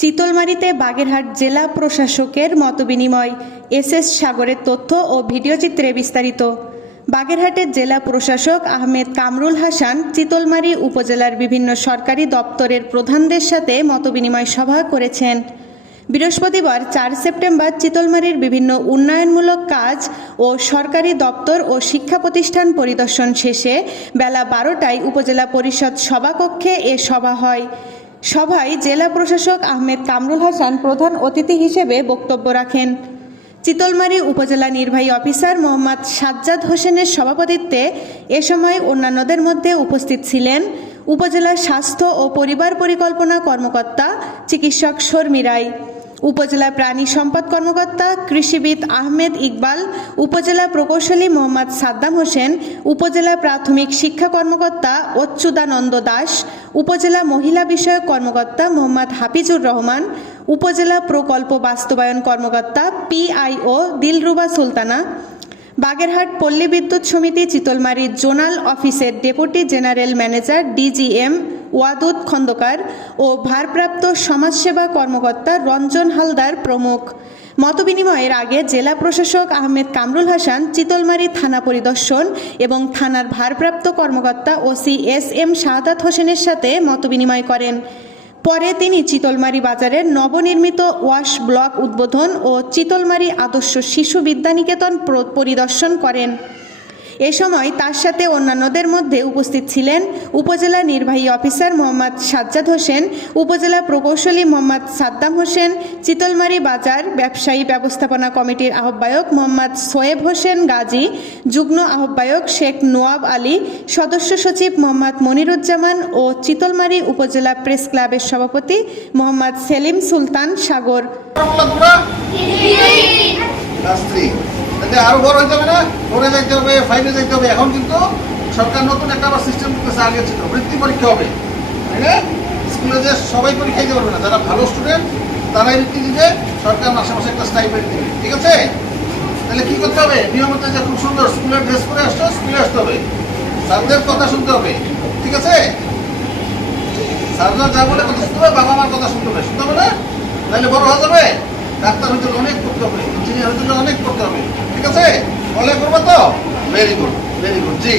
চিতলমারীতে বাগেরহাট জেলা প্রশাসকের মতবিনিময়। এসএস সাগরের তথ্য ও ভিডিওচিত্রে বিস্তারিত। বাগেরহাটের জেলা প্রশাসক আহমেদ কামরুল হাসান চিতলমারী উপজেলার বিভিন্ন সরকারি দপ্তরের প্রধানদের সাথে মতবিনিময় সভা করেছেন। বৃহস্পতিবার 4 সেপ্টেম্বর চিতলমারীর বিভিন্ন উন্নয়নমূলক কাজ ও সরকারি দপ্তর ও শিক্ষা প্রতিষ্ঠান পরিদর্শন শেষে বেলা 12টায় উপজেলা পরিষদ সভাকক্ষে এ সভা হয়। সভায় জেলা প্রশাসক আহমেদ কামরুল হাসান প্রধান অতিথি হিসেবে বক্তব্য রাখেন। চিতলমারী উপজেলা নির্বাহী অফিসার মোহাম্মদ সাজ্জাদ হোসেনের সভাপতিত্বে এ সময় অন্যান্যদের মধ্যে উপস্থিত ছিলেন উপজেলা স্বাস্থ্য ও পরিবার পরিকল্পনা কর্মকর্তা চিকিৎসক শর্মী রায়, উপজেলা প্রাণী সম্পদ কর্মকর্তা কৃষিবিদ আহমেদ ইকবাল, উপজেলা প্রকৌশলী মোহাম্মদ সাদ্দাম হোসেন, উপজেলা প্রাথমিক শিক্ষা কর্মকর্তা অচ্যুতানন্দ দাস, উপজেলা মহিলা বিষয়ক কর্মকর্তা মোহাম্মদ হাফিজুর রহমান, উপজেলা প্রকল্প বাস্তবায়ন কর্মকর্তা পিআইও দিলরুবা সুলতানা, বাগেরহাট পল্লী বিদ্যুৎ সমিতি চিতলমারী জোনাল অফিসের deputy general manager DGM Wadud Khandakar ও ভারপ্রাপ্ত সমাজসেবা কর্মকর্তা রঞ্জন হালদার প্রমুখ। মতবিনিময়ের আগে জেলা প্রশাসক আহমেদ কামরুল হাসান চিতলমারী থানা পরিদর্শন এবং থানার ভারপ্রাপ্ত কর্মকর্তা ওসি এস.এম. শাহাদাত হোসেনের সাথে মতবিনিময় করেন। পরে তিনি চিতলমারী বাজারের নবনির্মিত ওয়াশ ব্লক উদ্বোধন ও চিতলমারী আদর্শ শিশু বিদ্যানিকেতন পরিদর্শন করেন। এ সময় তার সাথে অন্যান্যদের মধ্যে উপস্থিত ছিলেন উপজেলা নির্বাহী অফিসার মোহাম্মদ সাজ্জাদ হোসেন, উপজেলা প্রকৌশলী মোহাম্মদ সাদ্দাম হোসেন, চিতলমারী বাজার ব্যবসায়ী ব্যবস্থাপনা কমিটির আহ্বায়ক মোহাম্মদ সোয়েব হোসেন গাজী, যুগ্ম আহ্বায়ক শেখ নোয়াব আলী, সদস্য সচিব মোহাম্মদ মনিরুজ্জামান ও চিতলমারী উপজেলা প্রেস ক্লাবের সভাপতি মোহাম্মদ সেলিম সুলতান সাগর। আরো বড় হইতে হবে না, পরে যাইতে হবে, ফাইভে যাইতে হবে। এখন কিন্তু সরকার নতুন একটা আবার সিস্টেম করতেছে, আগে ছিল বৃত্তি পরীক্ষা হবে, তাই না? স্কুলে যে সবাই পরীক্ষা দিতে পারবে না, যারা ভালো স্টুডেন্ট তারাই বৃত্তি দিবে, সরকার মাসে মাসে একটা স্টাইপেন্ড দিবে, ঠিক আছে? তাহলে কি করতে হবে? নিয়মিত যে খুব সুন্দর স্কুলের ড্রেস পরে আসছো, স্কুলে আসতে হবে, স্যারদের কথা শুনতে হবে, ঠিক আছে? স্যাররা যা বলে কথা শুনতে হবে, বাবা মার কথা শুনতে হবে, শুনতে হবে না? তাহলে বড় হয়ে যাবে। ডাক্তার হইতে অনেক করতে হবে, ইঞ্জিনিয়ার হইতে অনেক করতে হবে, ঠিক আছে? বলে করবো তো? ভেরি গুড, জি।